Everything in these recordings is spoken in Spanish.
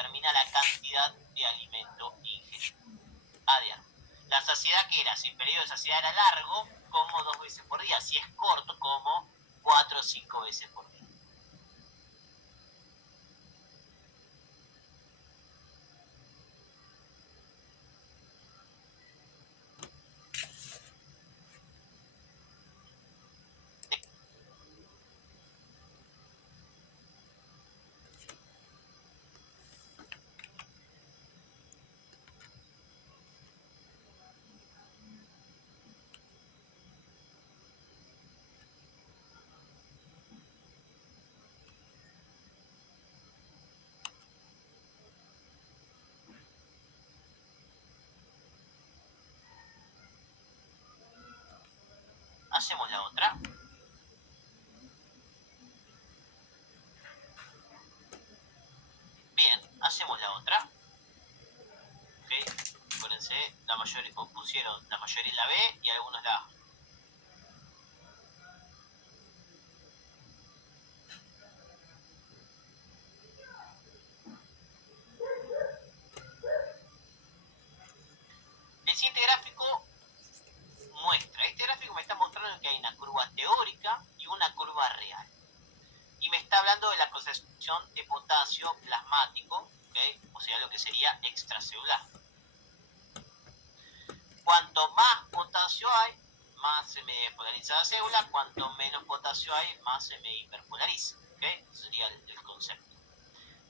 determina la cantidad de alimento ingerido. A. La saciedad, que era, si el periodo de saciedad era largo, como 2 veces por día. Si es corto, como 4 o 5 veces por día. Hacemos la otra. Bien, hacemos la otra. ¿Okay? Acuérdense, la mayoría pusieron la mayoría la B y algunos la A. El siguiente gráfico muestra, este gráfico me está mostrando que hay una curva teórica y una curva real. Y me está hablando de la concentración de potasio plasmático, ¿okay? O sea, lo que sería extracelular. Cuanto más potasio hay, más se me despolariza la célula. Cuanto menos potasio hay, más se me hiperpolariza. ¿Okay? Ese sería el concepto.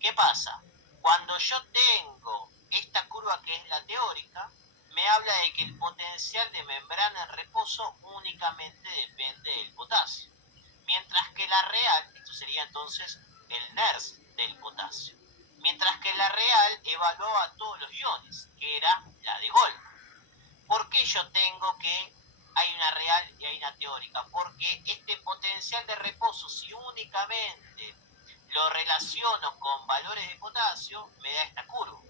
¿Qué pasa? Cuando yo tengo esta curva que es la teórica, me habla de que el potencial de membrana en reposo únicamente depende del potasio. Mientras que la real, esto sería entonces el NERS del potasio. Mientras que la real evaluaba todos los iones, que era la de Gold. ¿Por qué yo tengo que hay una real y hay una teórica? Porque este potencial de reposo, si únicamente lo relaciono con valores de potasio, me da esta curva.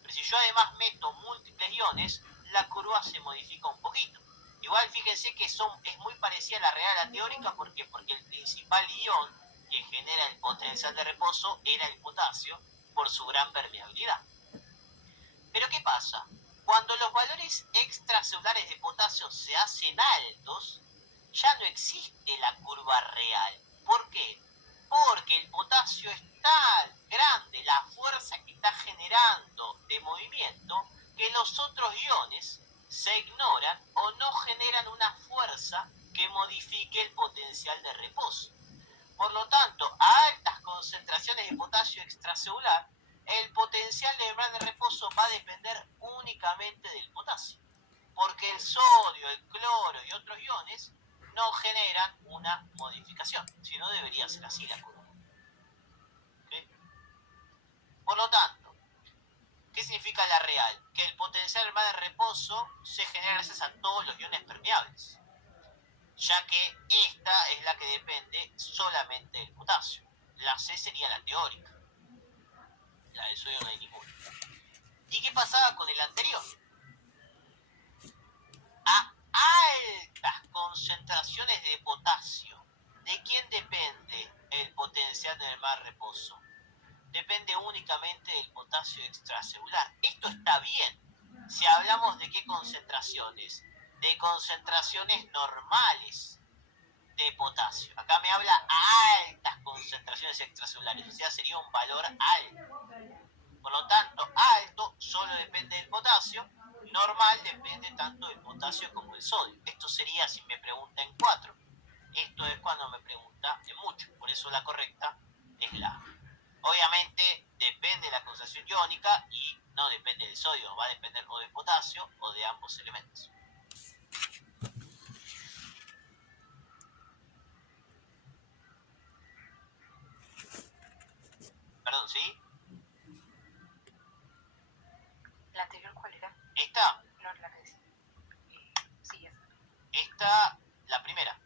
Pero si yo además meto múltiples iones, la curva se modifica un poquito. Igual fíjense que es muy parecida a la real a la teórica, ¿por qué? Porque el principal ion que genera el potencial de reposo era el potasio por su gran permeabilidad. Pero ¿qué pasa? Cuando los valores extracelulares de potasio se hacen altos, ya no existe la curva real. ¿Por qué? Porque el potasio es tan grande, la fuerza que está generando de movimiento, que los otros iones se ignoran o no generan una fuerza que modifique el potencial de reposo. Por lo tanto, a altas concentraciones de potasio extracelular, el potencial de membrana de reposo va a depender únicamente del potasio, porque el sodio, el cloro y otros iones no generan una modificación, si no debería ser así la curva. ¿Okay? Por lo tanto, ¿qué significa la real? Que el potencial de membrana de reposo se genera gracias a todos los iones permeables, ya que esta es la que depende solamente del potasio. La C sería la teórica. La del sodio no hay ninguna. ¿Y qué pasaba con el anterior? A altas concentraciones de potasio, ¿de quién depende el potencial del mar reposo? Depende únicamente del potasio extracelular. Esto está bien. Si hablamos de qué concentraciones, de concentraciones normales de potasio. Acá me habla a altas concentraciones extracelulares, o sea, sería un valor alto. Por lo tanto, alto solo depende del potasio, normal depende tanto del potasio como del sodio. Esto sería si me pregunta en 4. Esto es cuando me pregunta en mucho. Por eso la correcta es la A. Obviamente depende de la concentración iónica y no depende del sodio. Va a depender o del potasio o de ambos elementos. Perdón, ¿sí? ¿La anterior cuál era? ¿Esta? No, la que sí, ya está. Esta, la primera.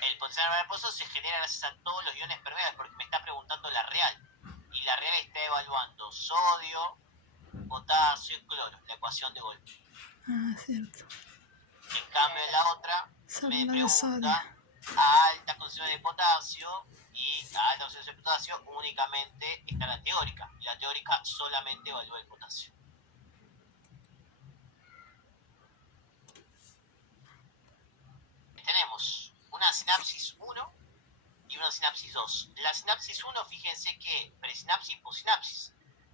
El potencial de reposo se genera gracias a todos los iones permeables, porque me está preguntando la real. Y la real está evaluando sodio, potasio y cloro, la ecuación de Gold. Ah, cierto. En cambio, la otra me pregunta a altas concentraciones de potasio y a alta ausencia de potasio únicamente está la teórica, y la teórica solamente evalúa el potasio. Tenemos una sinapsis 1 y una sinapsis 2. La sinapsis 1, fíjense que presinapsis y possinapsis.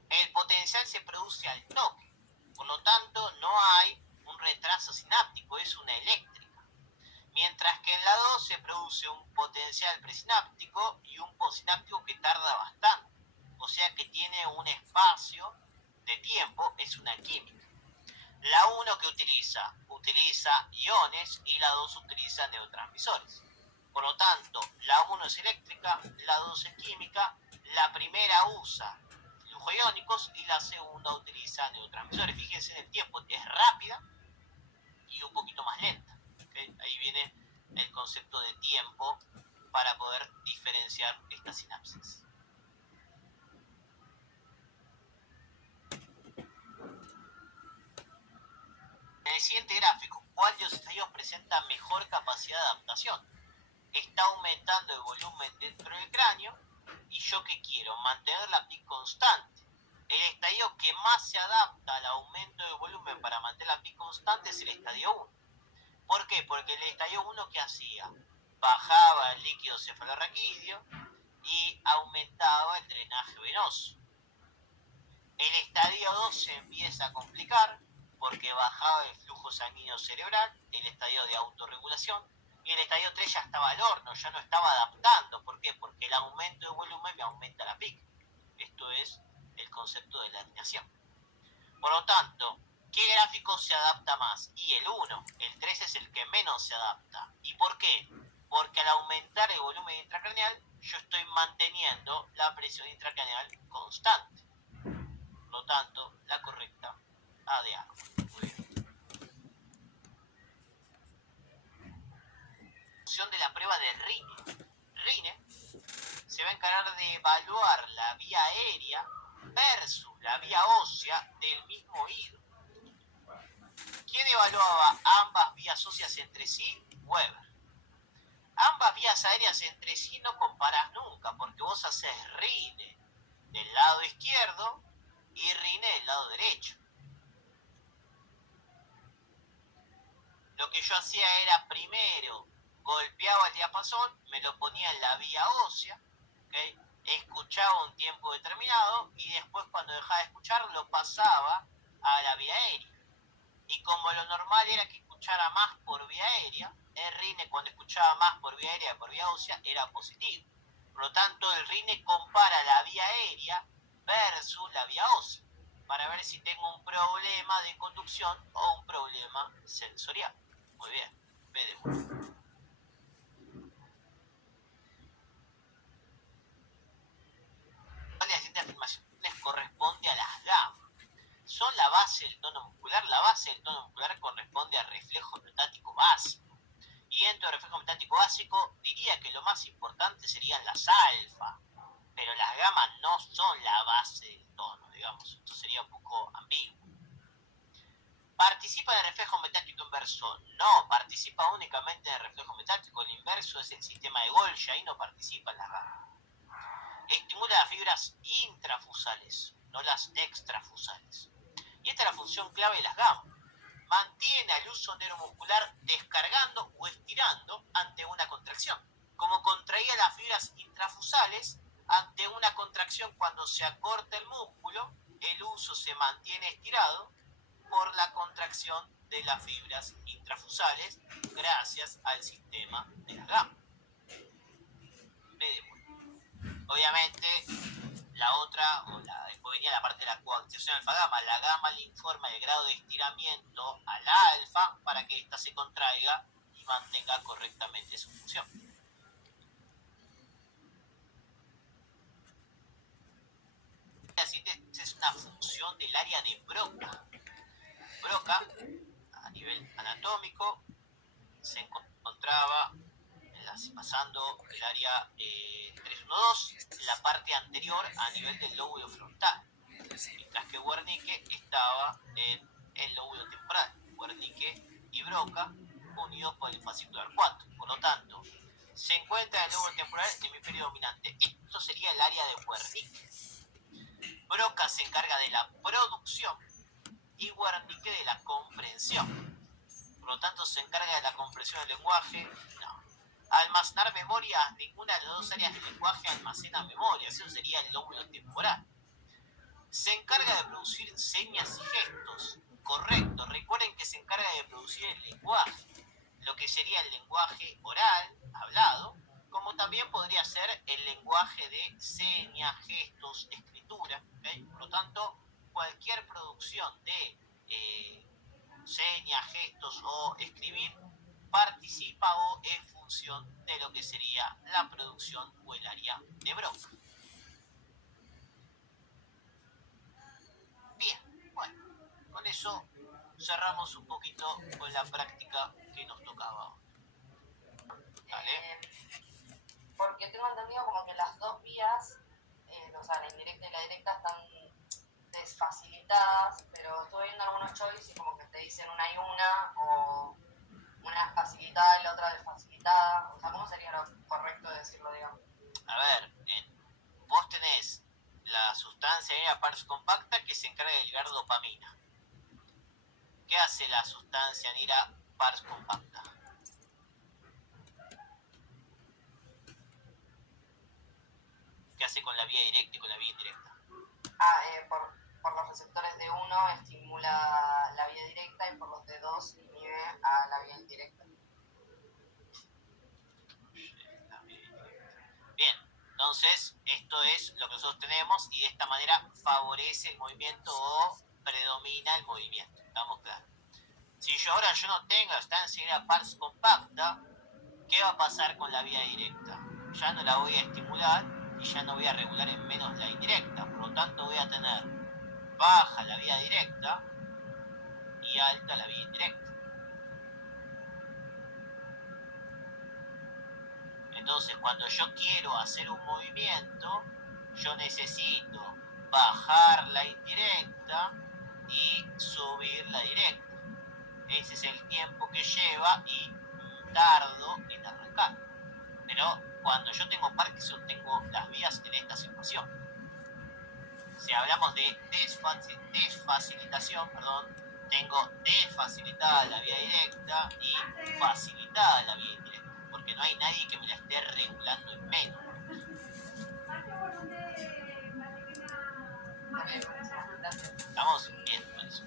El potencial se produce al toque, por lo tanto no hay un retraso sináptico, es una eléctrica. Mientras que en la 2 se produce un potencial presináptico y un postsináptico que tarda bastante, o sea que tiene un espacio de tiempo, es una química. La 1 que utiliza iones y la 2 utiliza neurotransmisores. Por lo tanto, la 1 es eléctrica, la 2 es química, la primera usa flujos iónicos y la segunda utiliza neurotransmisores. Fíjense en el tiempo, es rápida y un poquito más lenta. ¿Okay? Ahí viene el concepto de tiempo para poder diferenciar esta sinapsis. En el siguiente gráfico, ¿cuál de los estadios presenta mejor capacidad de adaptación? Está aumentando el volumen dentro del cráneo y yo que quiero mantener la PIC constante. El estadio que más se adapta al aumento de volumen para mantener la PIC constante es el estadio 1. ¿Por qué? Porque el estadio 1 ¿qué hacía? Bajaba el líquido cefalorraquídeo y aumentaba el drenaje venoso. El estadio 2 se empieza a complicar porque bajaba el flujo sanguíneo cerebral, el estadio de autorregulación, y el estadio 3 ya estaba al horno, ya no estaba adaptando. ¿Por qué? Porque el aumento de volumen me aumenta la PIC. Esto es el concepto de la alineación. Por lo tanto, ¿qué gráfico se adapta más? Y el 1, el 3 es el que menos se adapta. ¿Y por qué? Porque al aumentar el volumen intracraneal, yo estoy manteniendo la presión intracraneal constante. Por lo tanto, la correcta A de árbol. Muy bien. Función de la prueba de Rine. Rine se va a encargar de evaluar la vía aérea versus la vía ósea del mismo oído. ¿Quién evaluaba ambas vías óseas entre sí? Weber. Ambas vías aéreas entre sí no comparás nunca, porque vos haces Rine del lado izquierdo y Rine del lado derecho. Lo que yo hacía era primero golpeaba el diapasón, me lo ponía en la vía ósea, ¿okay? Escuchaba un tiempo determinado y después cuando dejaba de escuchar lo pasaba a la vía aérea. Y como lo normal era que escuchara más por vía aérea, el Rine cuando escuchaba más por vía aérea que por vía ósea era positivo. Por lo tanto, el Rine compara la vía aérea versus la vía ósea para ver si tengo un problema de conducción o un problema sensorial. Muy bien, B de 1. ¿Cuál de las siguientes afirmaciones corresponde a las gamas? Son la base del tono muscular. La base del tono muscular corresponde al reflejo metático básico. Y dentro del reflejo metático básico diría que lo más importante serían las alfa, pero las gamas no son la base del tono, digamos. Esto sería un poco ambiguo. ¿Participa en el reflejo metático inverso? No, participa únicamente en el reflejo metático. El inverso es el sistema de Golgi, ahí no participa en las gamas. Estimula las fibras intrafusales, no las extrafusales. Y esta es la función clave de las gamas. Mantiene al uso neuromuscular descargando o estirando ante una contracción. Como contraía las fibras intrafusales, ante una contracción cuando se acorta el músculo, el uso se mantiene estirado por la contracción de las fibras intrafusales gracias al sistema de la gama. Obviamente, la otra, después venía la parte de la coactivación alfa-gama. La gama le informa el grado de estiramiento a la alfa para que ésta se contraiga y mantenga correctamente su función. La siguiente es una función del área de Broca. Broca, a nivel anatómico, se encontraba pasando el área 312, la parte anterior a nivel del lóbulo frontal, mientras que Wernicke estaba en el lóbulo temporal. Wernicke y Broca unidos por el fascicular 4. Por lo tanto, se encuentra en el lóbulo temporal del hemisferio dominante. Esto sería el área de Wernicke. Broca se encarga de la producción y Wernicke de la comprensión. Por lo tanto, se encarga de la comprensión del lenguaje. No. Almacenar memorias, ninguna de las dos áreas del lenguaje almacena memorias. Eso sería el lóbulo temporal. Se encarga de producir señas y gestos. Correcto. Recuerden que se encarga de producir el lenguaje. Lo que sería el lenguaje oral, hablado, como también podría ser el lenguaje de señas, gestos, escritura. ¿Okay? Por lo tanto, cualquier producción de señas, gestos o escribir participa o es función de lo que sería la producción o el área de Broca. Bien, bueno, con eso cerramos un poquito con la práctica que nos tocaba. ¿Vale? Porque tengo entendido como que las dos vías, o sea, la indirecta y la directa, están desfacilitadas, pero estuve viendo algunos choices y como que te dicen una y una, o una facilitada y la otra desfacilitada. O sea, ¿cómo sería lo correcto de decirlo, digamos? A ver, vos tenés la sustancia aérea pars compacta que se encarga de liberar dopamina. ¿Qué hace la sustancia anhidra pars compacta? ¿Qué hace con la vía directa y con la vía indirecta? Por los receptores de uno estimula la vía directa y por los de dos inhibe a la vía indirecta. Bien, entonces esto es lo que nosotros tenemos y de esta manera favorece el movimiento o predomina el movimiento. ¿Estamos claros? Si ahora yo no tengo sustancia aérea pars compacta, ¿qué va a pasar con la vía directa? Ya no la voy a estimular y ya no voy a regular en menos la indirecta. Por lo tanto voy a tener baja la vía directa y alta la vía indirecta. Entonces, cuando yo quiero hacer un movimiento, yo necesito bajar la indirecta y subir la directa. Ese es el tiempo que lleva y tardo en arrancar. Pero cuando yo tengo Parkinson, tengo las vías en esta situación. Si hablamos de desfacilitación, tengo desfacilitada la vía directa y facilitada la vía indirecta, porque no hay nadie que me la esté regulando en menos. ¿Estamos bien con eso?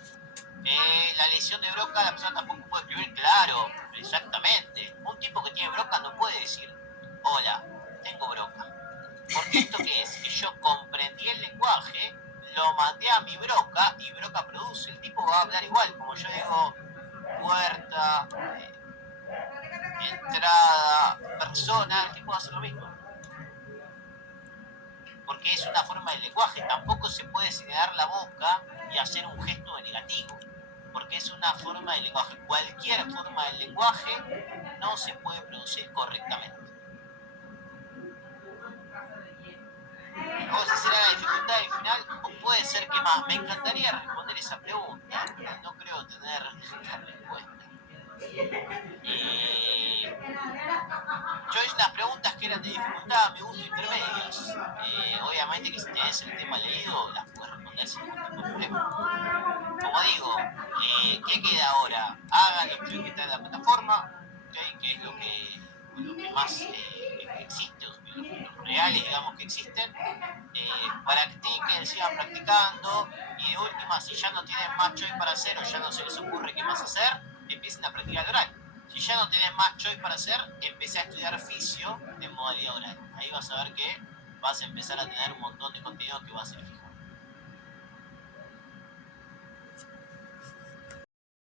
La lesión de Broca, la persona tampoco puede escribir, claro, exactamente. Un tipo que tiene Broca no puede decir, hola, tengo Broca. Porque esto qué es, que yo comprendí el lenguaje, lo mandé a mi Broca y Broca produce. El tipo va a hablar igual, como yo digo, puerta, entrada, persona, el tipo va a hacer lo mismo. Porque es una forma del lenguaje, tampoco se puede señalar la boca y hacer un gesto negativo, porque es una forma del lenguaje. Cualquier forma del lenguaje no se puede producir correctamente. ¿Vos será la dificultad del final o puede ser que más? Me encantaría responder esa pregunta, pero no creo tener la respuesta. Yo hice unas preguntas que eran de dificultad, me gusta, intermedios. Obviamente que si tenés el tema leído, las puedes responder sin ningún tipo de problema. Como digo, ¿qué queda ahora? Hagan los que están en la plataforma, ¿okay? Que es lo que más existe, los reales, digamos, que existen. Practiquen, sigan practicando y de última, si ya no tienen más choice para hacer o ya no se les ocurre qué más hacer, empiecen a practicar oral. Si ya no tenés más choice para hacer, empecé a estudiar fisio en modalidad oral. Ahí vas a ver que vas a empezar a tener un montón de contenido que va a ser